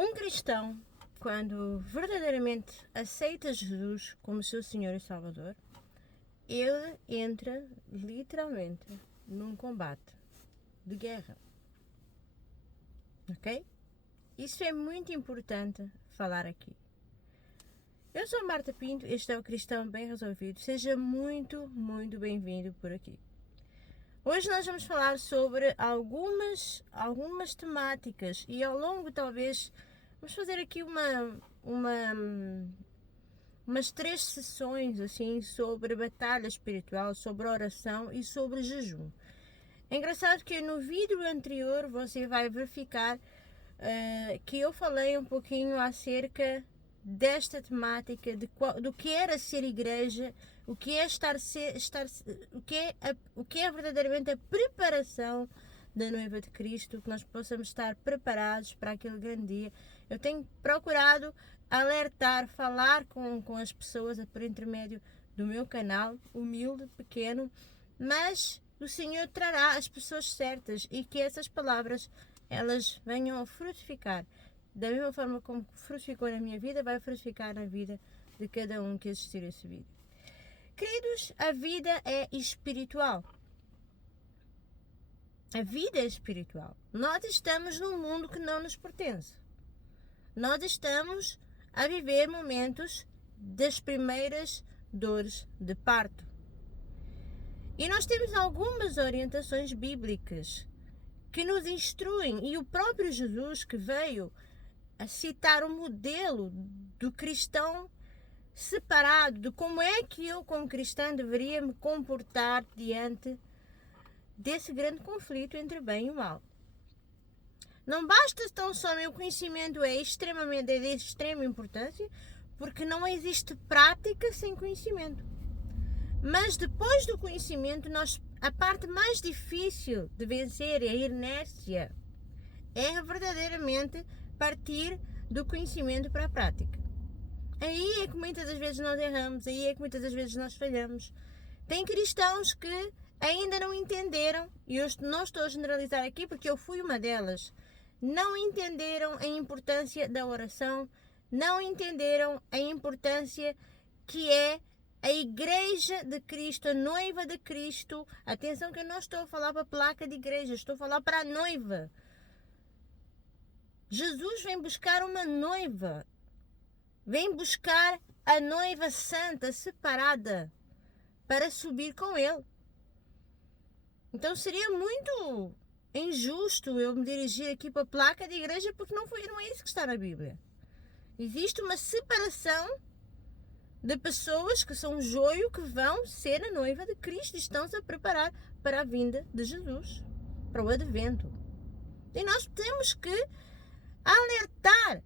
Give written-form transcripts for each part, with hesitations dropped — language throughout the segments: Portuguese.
Um cristão, quando verdadeiramente aceita Jesus como seu Senhor e Salvador, ele entra literalmente num combate de guerra. Ok? Isso é muito importante falar aqui. Eu sou Marta Pinto, este é o Cristão Bem Resolvido. Seja muito, muito bem-vindo por aqui. Hoje nós vamos falar sobre algumas temáticas e ao longo talvez vamos fazer aqui umas 3 sessões assim sobre batalha espiritual, sobre oração e sobre jejum. É engraçado que no vídeo anterior você vai verificar que eu falei um pouquinho acerca desta temática do que era ser igreja, o que é o que é verdadeiramente a preparação da noiva de Cristo, que nós possamos estar preparados para aquele grande dia. Eu tenho procurado alertar, falar com as pessoas por intermédio do meu canal, humilde, pequeno, mas o Senhor trará as pessoas certas e que essas palavras elas venham a frutificar. Da mesma forma como frutificou na minha vida, vai frutificar na vida de cada um que assistir a esse vídeo. Queridos, a vida é espiritual. A vida é espiritual. Nós estamos num mundo que não nos pertence. Nós estamos a viver momentos das primeiras dores de parto. E nós temos algumas orientações bíblicas que nos instruem, e o próprio Jesus que veio a citar o modelo do cristão separado, de como é que eu como cristã deveria me comportar diante desse grande conflito entre o bem e o mal. Não basta tão só meu conhecimento é de extrema importância, porque não existe prática sem conhecimento. Mas depois do conhecimento, a parte mais difícil de vencer é a inércia. É verdadeiramente partir do conhecimento para a prática. Aí é que muitas das vezes nós erramos, aí é que muitas das vezes nós falhamos. Tem cristãos que ainda não entenderam, e eu não estou a generalizar aqui porque eu fui uma delas, não entenderam a importância da oração, não entenderam a importância que é a Igreja de Cristo, a noiva de Cristo. Atenção que eu não estou a falar para a placa de igreja, estou a falar para a noiva. Jesus vem buscar uma noiva, vem buscar a noiva santa, separada, para subir com ele. Então seria muito injusto eu me dirigir aqui para a placa de igreja, porque não é isso que está na Bíblia. Existe uma separação de pessoas que são joio, que vão ser a noiva de Cristo e estão-se a preparar para a vinda de Jesus, para o advento. E nós temos que alertar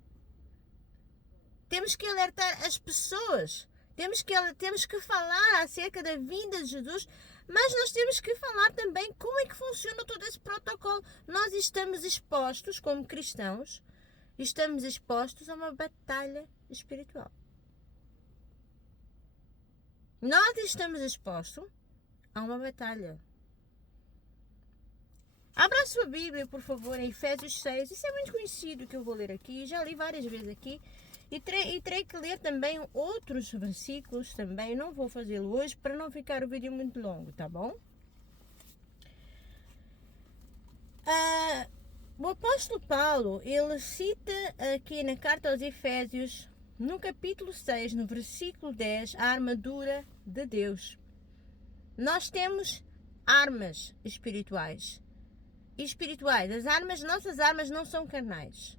as pessoas, temos que falar acerca da vinda de Jesus, mas nós temos que falar também como é que funciona todo esse protocolo. Nós estamos expostos, como cristãos, estamos expostos a uma batalha espiritual. Nós estamos expostos a uma batalha. Abra a sua Bíblia, por favor, em Efésios 6. Isso é muito conhecido que eu vou ler aqui. Já li várias vezes aqui. E terei que ler também outros versículos também. Não vou fazê-lo hoje para não ficar o vídeo muito longo, tá bom? O apóstolo Paulo, ele cita aqui na carta aos Efésios, no capítulo 6, no versículo 10, a armadura de Deus. Nós temos armas espirituais. Nossas armas não são carnais.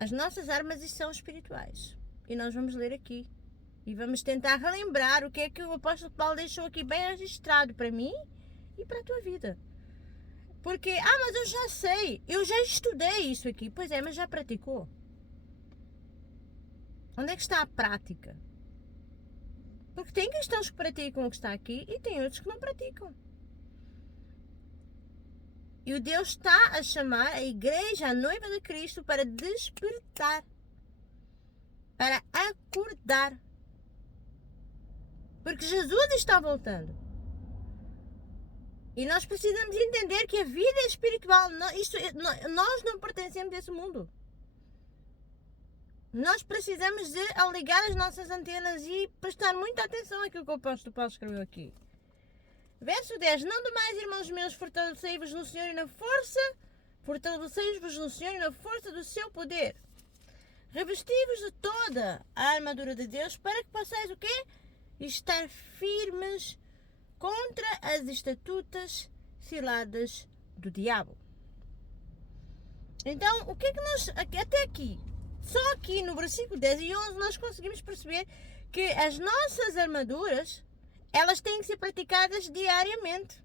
As nossas armas são espirituais. E nós vamos ler aqui. E vamos tentar relembrar o que é que o apóstolo Paulo deixou aqui bem registrado para mim e para a tua vida. Porque, mas eu já sei, eu já estudei isso aqui. Pois é, mas já praticou? Onde é que está a prática? Porque tem cristãos que praticam o que está aqui e tem outros que não praticam. E o Deus está a chamar a igreja, a noiva de Cristo, para despertar, para acordar. Porque Jesus está voltando. E nós precisamos entender que a vida é espiritual. Nós não pertencemos a esse mundo. Nós precisamos de ligar as nossas antenas e prestar muita atenção àquilo que o apóstolo Paulo escreveu aqui. Verso 10. Não demais, irmãos meus, fortalecei-vos no Senhor e na força, fortalecei-vos no Senhor e na força do seu poder. Revesti-vos de toda a armadura de Deus para que possais o quê? Estar firmes contra as astutas ciladas do diabo. Então, o que é que nós, até aqui, só aqui no versículo 10 e 11, nós conseguimos perceber que as nossas armaduras, elas têm que ser praticadas diariamente,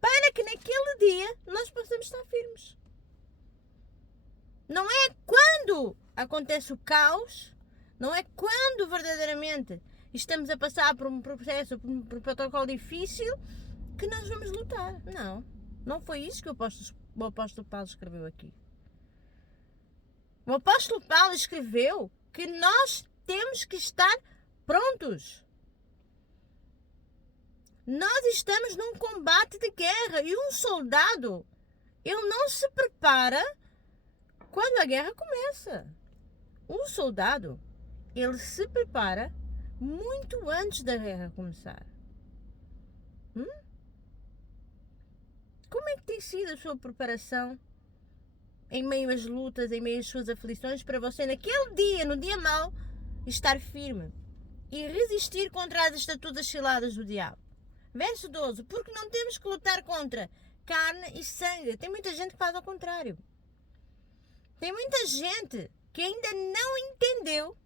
para que naquele dia nós possamos estar firmes. Não é quando acontece o caos, não é quando verdadeiramente estamos a passar por um processo, por um protocolo difícil, que nós vamos lutar. Não, não foi isso que o apóstolo Paulo escreveu aqui. O apóstolo Paulo escreveu que nós temos que estar prontos. Nós estamos num combate de guerra e um soldado, ele não se prepara quando a guerra começa. Um soldado, ele se prepara muito antes da guerra começar. Como é que tem sido a sua preparação em meio às lutas, em meio às suas aflições, para você naquele dia, no dia mau, estar firme e resistir contra as astutas ciladas do diabo? Verso 12. Porque não temos que lutar contra carne e sangue. Tem muita gente que faz ao contrário. Tem muita gente que ainda não entendeu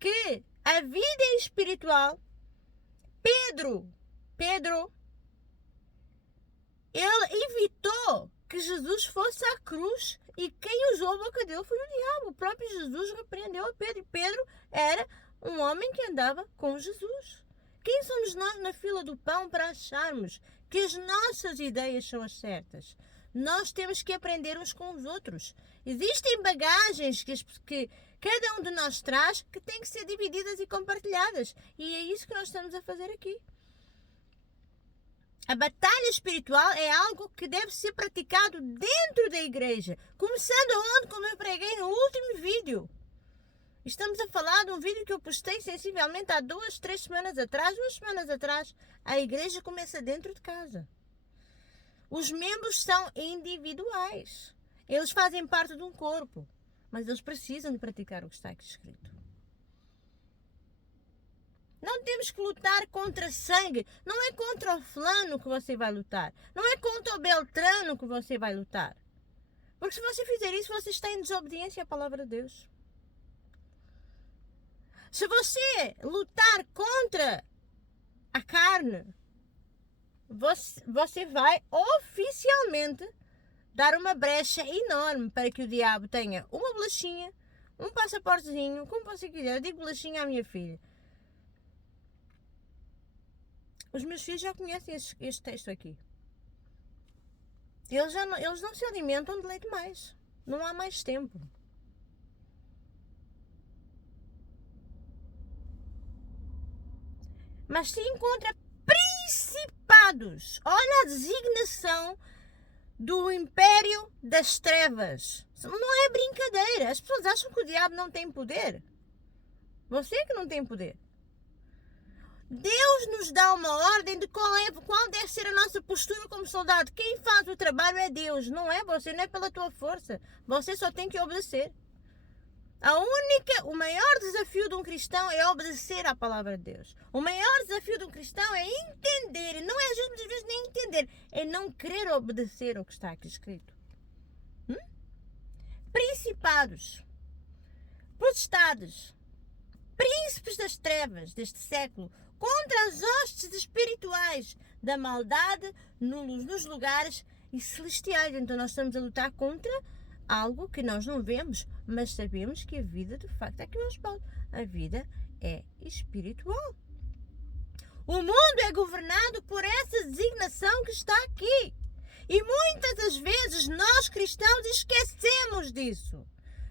que a vida espiritual, Pedro, ele evitou que Jesus fosse à cruz e quem usou a boca dele foi o diabo. O próprio Jesus repreendeu a Pedro. E Pedro era um homem que andava com Jesus. Quem somos nós na fila do pão para acharmos que as nossas ideias são as certas? Nós temos que aprender uns com os outros. Existem bagagens que cada um de nós traz que têm que ser divididas e compartilhadas. E é isso que nós estamos a fazer aqui. A batalha espiritual é algo que deve ser praticado dentro da igreja. Começando onde, como eu preguei no último vídeo. Estamos a falar de um vídeo que eu postei sensivelmente há 2 semanas atrás. A igreja começa dentro de casa. Os membros são individuais. Eles fazem parte de um corpo. Mas eles precisam de praticar o que está aqui escrito. Não temos que lutar contra sangue. Não é contra o fulano que você vai lutar. Não é contra o beltrano que você vai lutar. Porque se você fizer isso, você está em desobediência à palavra de Deus. Se você lutar contra a carne, você vai oficialmente dar uma brecha enorme para que o diabo tenha uma bolachinha, um passaportezinho, como você quiser. Eu digo bolachinha à minha filha. Os meus filhos já conhecem este texto aqui. Eles não se alimentam de leite mais. Não há mais tempo. Mas sim contra principados. Olha a designação do império das trevas. Não é brincadeira. As pessoas acham que o diabo não tem poder. Você é que não tem poder. Deus nos dá uma ordem de qual deve ser a nossa postura como soldado. Quem faz o trabalho é Deus, não é você, não é pela tua força. Você só tem que obedecer. O maior desafio de um cristão é obedecer à palavra de Deus. O maior desafio de um cristão é entender, e não é muitas vezes nem entender, é não querer obedecer ao que está aqui escrito. Principados, potestades, príncipes das trevas deste século, contra as hostes espirituais da maldade nos lugares celestiais. Então nós estamos a lutar contra algo que nós não vemos, mas sabemos que a vida, de facto, é que nós falamos. A vida é espiritual. O mundo é governado por essa designação que está aqui. E muitas das vezes nós cristãos esquecemos disso.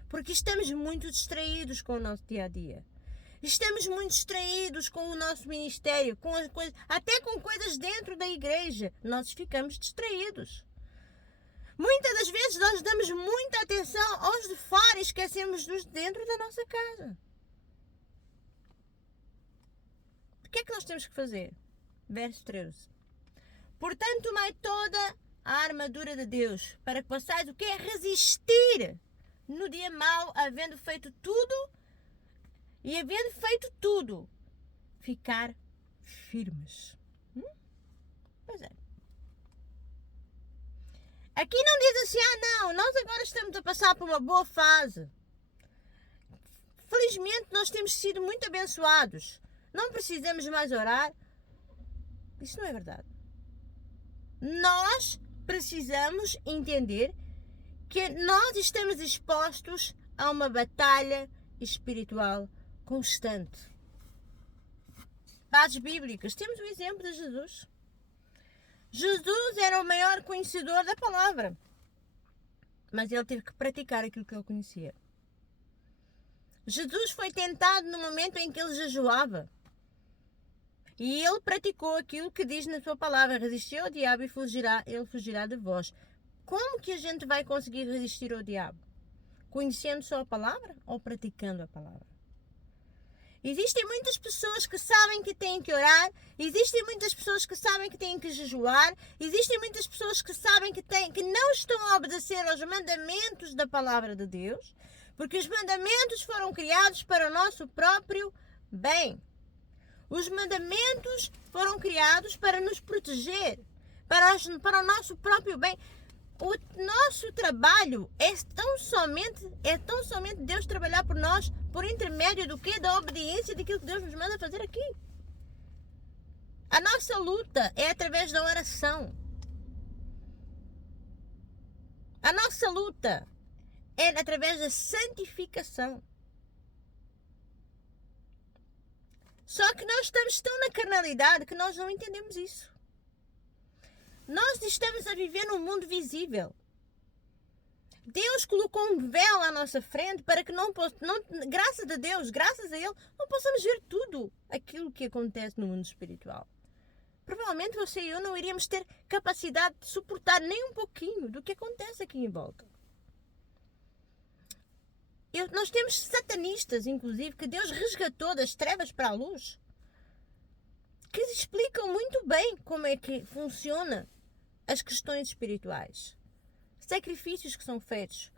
Porque estamos muito distraídos com o nosso dia a dia. Estamos muito distraídos com o nosso ministério, com as coisas, até com coisas dentro da igreja. Nós ficamos distraídos. Muitas das vezes nós damos muita atenção aos de fora fora e esquecemos-nos dentro da nossa casa. O que é que nós temos que fazer? Verso 13. Portanto, tomai toda a armadura de Deus, para que possais o quê? Resistir no dia mau, havendo feito tudo, ficar firmes. Pois é. Aqui não diz assim, não, nós agora estamos a passar por uma boa fase. Felizmente nós temos sido muito abençoados. Não precisamos mais orar. Isso não é verdade. Nós precisamos entender que nós estamos expostos a uma batalha espiritual constante. Bases bíblicas. Temos o exemplo de Jesus. Jesus era o maior conhecedor da palavra, mas ele teve que praticar aquilo que ele conhecia. Jesus foi tentado no momento em que ele jejuava. E ele praticou aquilo que diz na sua palavra: resistir ao diabo e ele fugirá de vós. Como que a gente vai conseguir resistir ao diabo? Conhecendo só a palavra ou praticando a palavra? Existem muitas pessoas que sabem que têm que orar, existem muitas pessoas que sabem que têm que jejuar, existem muitas pessoas que sabem que não estão a obedecer aos mandamentos da palavra de Deus, porque os mandamentos foram criados para o nosso próprio bem. Os mandamentos foram criados para nos proteger, para o nosso próprio bem. O nosso trabalho é tão somente Deus trabalhar por nós, por intermédio do quê? Da obediência daquilo que Deus nos manda fazer aqui. A nossa luta é através da oração. A nossa luta é através da santificação. Só que nós estamos tão na carnalidade que nós não entendemos isso. Nós estamos a viver num mundo visível. Deus colocou um véu à nossa frente para que graças a Deus, graças a Ele, não possamos ver tudo aquilo que acontece no mundo espiritual. Provavelmente você e eu não iríamos ter capacidade de suportar nem um pouquinho do que acontece aqui em volta. Nós temos satanistas, inclusive, que Deus resgatou das trevas para a luz, que explicam muito bem como é que funciona as questões espirituais. Sacrifícios que são feitos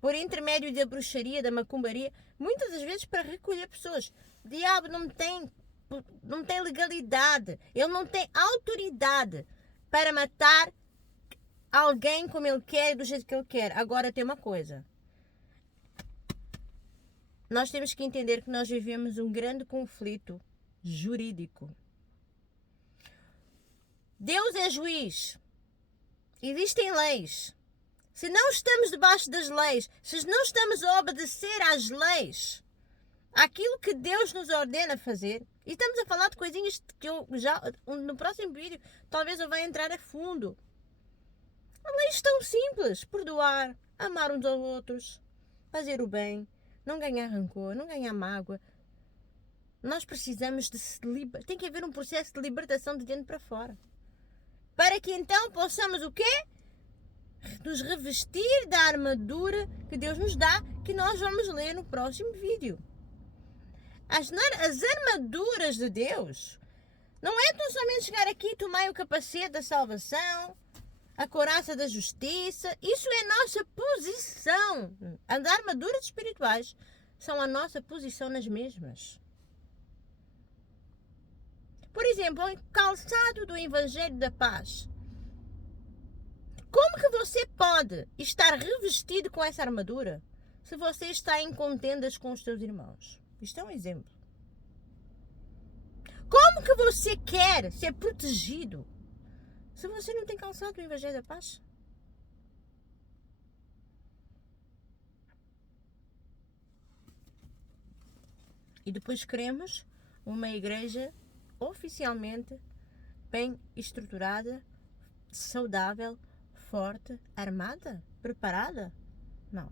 por intermédio da bruxaria, da macumbaria, muitas das vezes para recolher pessoas. O diabo não tem legalidade, ele não tem autoridade para matar alguém como ele quer, do jeito que ele quer. Agora tem uma coisa. Nós temos que entender que nós vivemos um grande conflito jurídico. Deus é juiz. Existem leis. Se não estamos debaixo das leis, se não estamos a obedecer às leis, àquilo que Deus nos ordena fazer, e estamos a falar de coisinhas que eu já, no próximo vídeo, talvez eu vá entrar a fundo. Leis tão simples: perdoar, amar uns aos outros, fazer o bem, não ganhar rancor, não ganhar mágoa. Nós precisamos tem que haver um processo de libertação de dentro para fora. Para que então possamos o quê? Nos revestir da armadura que Deus nos dá, que nós vamos ler no próximo vídeo. As armaduras de Deus não é tão somente chegar aqui e tomar o capacete da salvação, a couraça da justiça. Isso é a nossa posição. As armaduras espirituais são a nossa posição nas mesmas. Por exemplo, o calçado do Evangelho da Paz. Como que você pode estar revestido com essa armadura se você está em contendas com os seus irmãos? Isto é um exemplo. Como que você quer ser protegido se você não tem calçado do Evangelho da Paz? E depois queremos uma igreja oficialmente bem estruturada, saudável, forte, armada, preparada? Não.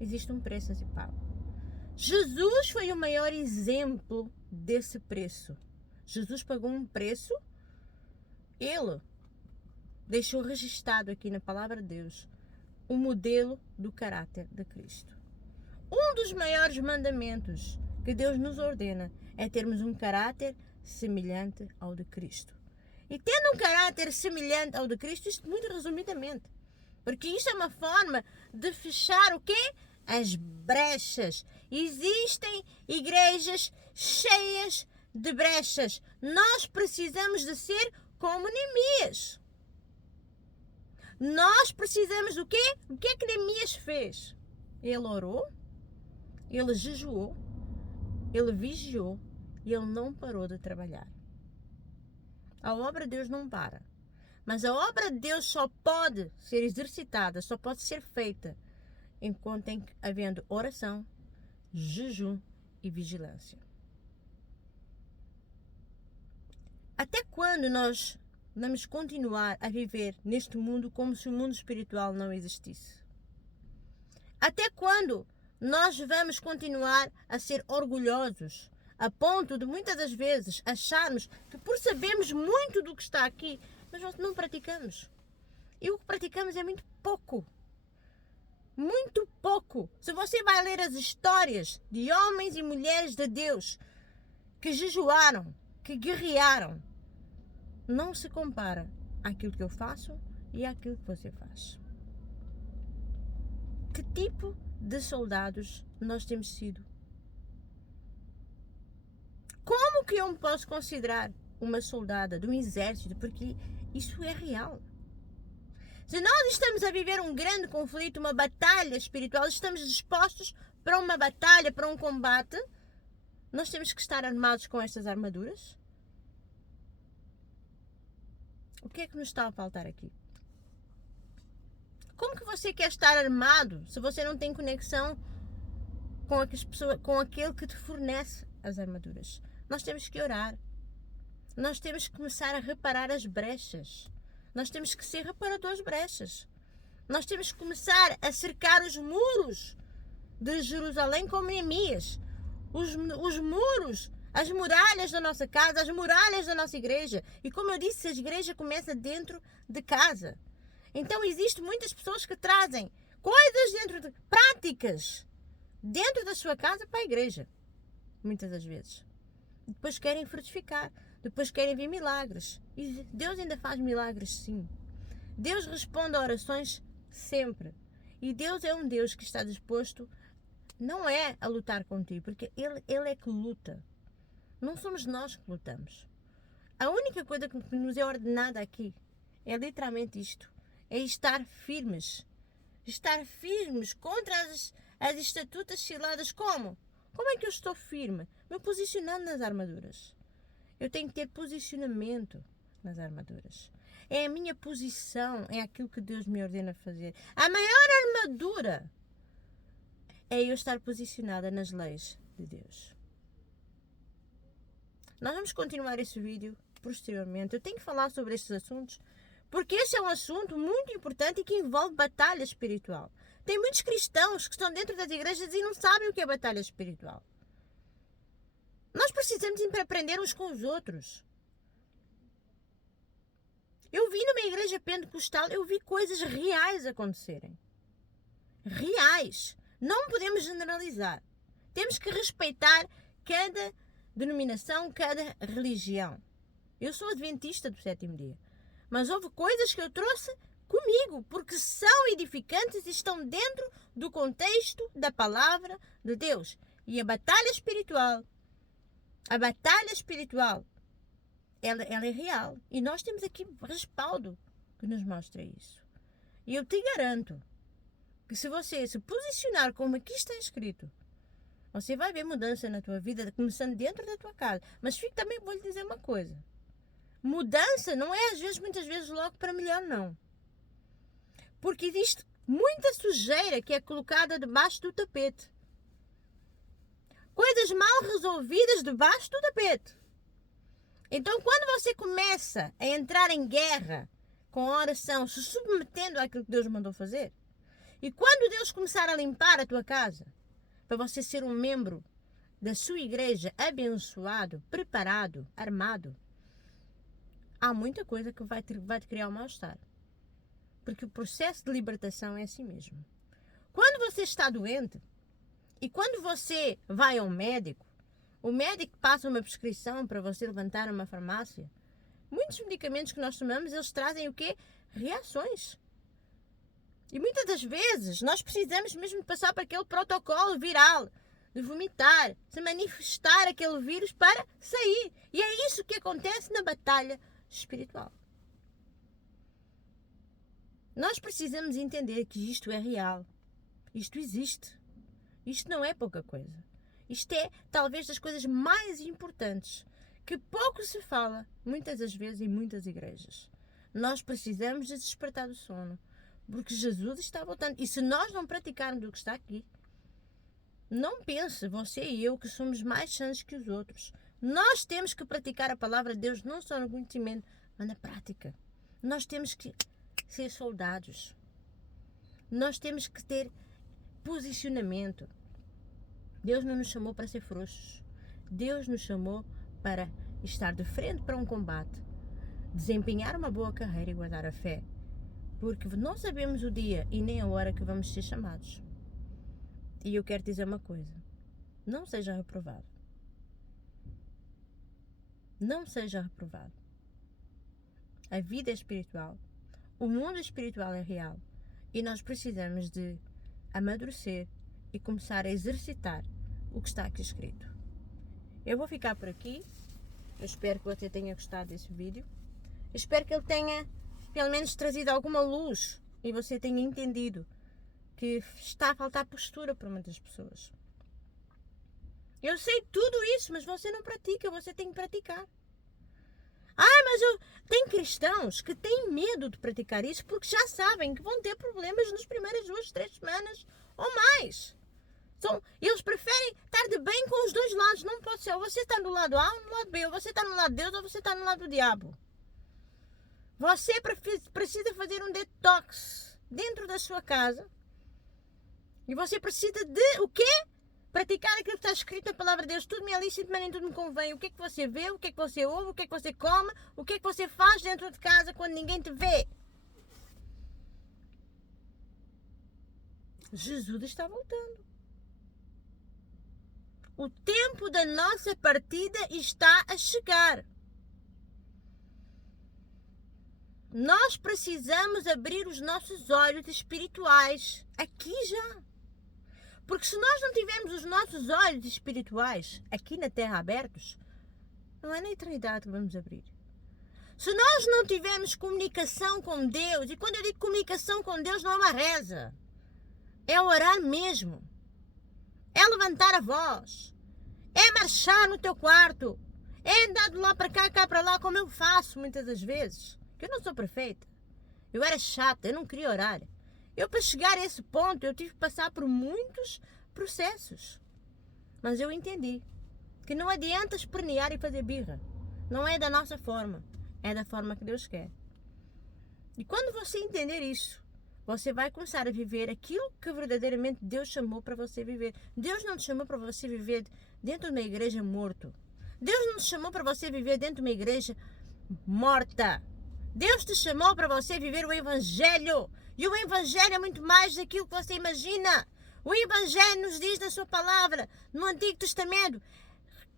Existe um preço a ser pago. Jesus foi o maior exemplo desse preço. Jesus pagou um preço. Ele deixou registrado aqui na palavra de Deus o modelo do caráter de Cristo. Um dos maiores mandamentos que Deus nos ordena é termos um caráter semelhante ao de Cristo. E tendo um caráter semelhante ao de Cristo, isto muito resumidamente, porque isto é uma forma de fechar o quê? As brechas. Existem igrejas cheias de brechas. Nós precisamos de ser como Neemias. Nós precisamos do quê? O que é que Neemias fez? Ele orou, ele jejuou, ele vigiou e ele não parou de trabalhar. A obra de Deus não para. Mas a obra de Deus só pode ser exercitada, só pode ser feita enquanto havendo oração, jejum e vigilância. Até quando nós vamos continuar a viver neste mundo como se o mundo espiritual não existisse? Até quando nós vamos continuar a ser orgulhosos, a ponto de muitas das vezes acharmos que por sabermos muito do que está aqui, mas nós não praticamos? E o que praticamos é muito pouco. Muito pouco. Se você vai ler as histórias de homens e mulheres de Deus que jejuaram, que guerrearam, não se compara àquilo que eu faço e àquilo que você faz. Que tipo de soldados nós temos sido? Como que eu me posso considerar uma soldada de um exército? Porque isso é real. Se nós estamos a viver um grande conflito, uma batalha espiritual, estamos dispostos para uma batalha, para um combate, nós temos que estar armados com estas armaduras? O que é que nos está a faltar aqui? Como que você quer estar armado se você não tem conexão com aquele que te fornece as armaduras? Nós temos que orar. Nós temos que começar a reparar as brechas. Nós temos que ser reparadores de brechas. Nós temos que começar a cercar os muros de Jerusalém como Neemias. Os muros, as muralhas da nossa casa, as muralhas da nossa igreja. E como eu disse, a igreja começa dentro de casa. Então existem muitas pessoas que trazem coisas práticas dentro da sua casa para a igreja. Muitas das vezes. Depois querem frutificar. Depois querem ver milagres. E Deus ainda faz milagres, sim. Deus responde a orações sempre. E Deus é um Deus que está disposto, não é a lutar contigo, porque Ele é que luta. Não somos nós que lutamos. A única coisa que nos é ordenada aqui é literalmente isto. É estar firmes. Estar firmes contra as estatutas ciladas. Como? Como é que eu estou firme? Me posicionando nas armaduras. Eu tenho que ter posicionamento nas armaduras. É a minha posição, é aquilo que Deus me ordena fazer. A maior armadura é eu estar posicionada nas leis de Deus. Nós vamos continuar esse vídeo posteriormente. Eu tenho que falar sobre estes assuntos, porque esse é um assunto muito importante e que envolve batalha espiritual. Tem muitos cristãos que estão dentro das igrejas e não sabem o que é batalha espiritual. Nós precisamos aprender uns com os outros. Eu vi numa igreja pentecostal, eu vi coisas reais acontecerem. Reais. Não podemos generalizar. Temos que respeitar cada denominação, cada religião. Eu sou adventista do sétimo dia. Mas houve coisas que eu trouxe comigo, porque são edificantes e estão dentro do contexto da palavra de Deus. E a batalha espiritual, ela é real. E nós temos aqui respaldo que nos mostra isso. E eu te garanto que se você se posicionar como aqui está escrito, você vai ver mudança na tua vida, começando dentro da tua casa. Mas também vou lhe dizer uma coisa. Mudança não é muitas vezes logo para melhor, não. Porque existe muita sujeira que é colocada debaixo do tapete. Coisas mal resolvidas debaixo do tapete. Então, quando você começa a entrar em guerra com a oração, se submetendo àquilo que Deus mandou fazer, e quando Deus começar a limpar a tua casa, para você ser um membro da sua igreja abençoado, preparado, armado, há muita coisa que vai te criar um mal-estar. Porque o processo de libertação é assim mesmo. Quando você está doente, E quando você vai ao médico, o médico passa uma prescrição para você levantar uma farmácia. Muitos medicamentos que nós tomamos, eles trazem o quê? Reações. E muitas das vezes nós precisamos mesmo passar por aquele protocolo viral, de vomitar, de manifestar aquele vírus para sair. E é isso que acontece na batalha espiritual. Nós precisamos entender que isto é real. Isto existe. Isto não é pouca coisa. Isto é talvez das coisas mais importantes que pouco se fala, muitas das vezes, em muitas igrejas. Nós precisamos de despertar do sono, porque Jesus está voltando. E se nós não praticarmos o que está aqui, não pense, você e eu, que somos mais santos que os outros. Nós temos que praticar a palavra de Deus, não só no conhecimento, mas na prática. Nós temos que ser soldados. Nós temos que ter posicionamento. Deus não nos chamou para ser frouxos. Deus nos chamou para estar de frente para um combate, desempenhar uma boa carreira e guardar a fé. Porque não sabemos o dia e nem a hora que vamos ser chamados. E eu quero dizer uma coisa. Não seja reprovado. Não seja reprovado. A vida é espiritual. O mundo espiritual é real. E nós precisamos de amadurecer e começar a exercitar o que está aqui escrito. Eu vou ficar por aqui. Eu espero que você tenha gostado desse vídeo. Espero que ele tenha, pelo menos, trazido alguma luz e você tenha entendido que está a faltar postura para muitas pessoas. Eu sei tudo isso, mas você não pratica, você tem que praticar. Mas tem cristãos que têm medo de praticar isso porque já sabem que vão ter problemas nas primeiras 2, 3 semanas ou mais. Então, eles preferem estar de bem com os dois lados. Não pode ser, ou você está no lado A ou no lado B, ou você está no lado de Deus ou você está no lado do diabo. Você precisa fazer um detox dentro da sua casa. E você precisa de o quê? Praticar aquilo que está escrito na palavra de Deus. Tudo me é lícito, mas nem tudo me convém. O que é que você vê, o que é que você ouve, o que é que você come, o que é que você faz dentro de casa quando ninguém te vê. Jesus está voltando. O tempo da nossa partida está a chegar. Nós precisamos abrir os nossos olhos espirituais aqui já. Porque se nós não tivermos os nossos olhos espirituais aqui na terra abertos, não é na eternidade que vamos abrir. Se nós não tivermos comunicação com Deus, e quando eu digo comunicação com Deus não é uma reza, é orar mesmo, é levantar a voz, é marchar no teu quarto, é andar de lá para cá para lá, como eu faço muitas das vezes, que eu não sou perfeita, eu era chata, eu não queria orar. Eu, para chegar a esse ponto, eu tive que passar por muitos processos. Mas eu entendi que não adianta espernear e fazer birra. Não é da nossa forma, é da forma que Deus quer. E quando você entender isso, você vai começar a viver aquilo que verdadeiramente Deus chamou para você viver. Deus não te chamou para você viver dentro de uma igreja morto. Deus não te chamou para você viver dentro de uma igreja morta. Deus te chamou para você viver o Evangelho. E o Evangelho é muito mais daquilo que você imagina. O Evangelho nos diz na sua palavra, no Antigo Testamento: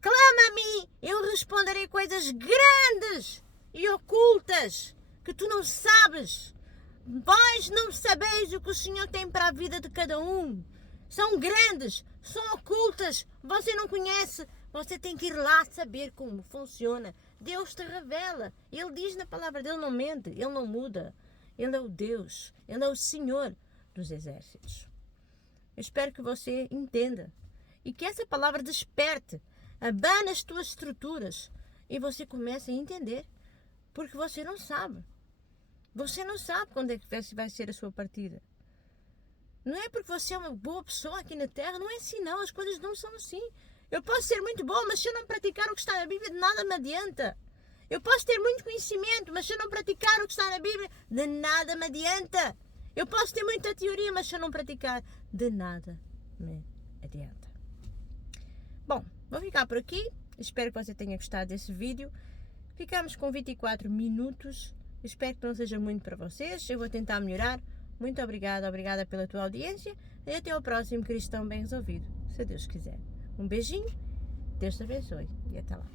clama a mim, eu responderei coisas grandes e ocultas que tu não sabes. Vós não sabeis o que o Senhor tem para a vida de cada um. São grandes, são ocultas, você não conhece. Você tem que ir lá saber como funciona. Deus te revela. Ele diz na palavra dele, não mente, ele não muda. Ele é o Deus, Ele é o Senhor dos exércitos. Eu espero que você entenda e que essa palavra desperte, abana as tuas estruturas e você comece a entender, porque você não sabe. Você não sabe quando é que vai ser a sua partida. Não é porque você é uma boa pessoa aqui na terra, não é assim não, as coisas não são assim. Eu posso ser muito boa, mas se eu não praticar o que está na Bíblia, de nada me adianta. Eu posso ter muito conhecimento, mas se eu não praticar o que está na Bíblia, de nada me adianta. Eu posso ter muita teoria, mas se eu não praticar, de nada me adianta. Bom, vou ficar por aqui. Espero que você tenha gostado desse vídeo. Ficamos com 24 minutos. Espero que não seja muito para vocês. Eu vou tentar melhorar. Muito obrigada pela tua audiência. E até ao próximo Cristão Bem Resolvido. se Deus quiser. Um beijinho, Deus te abençoe e até lá.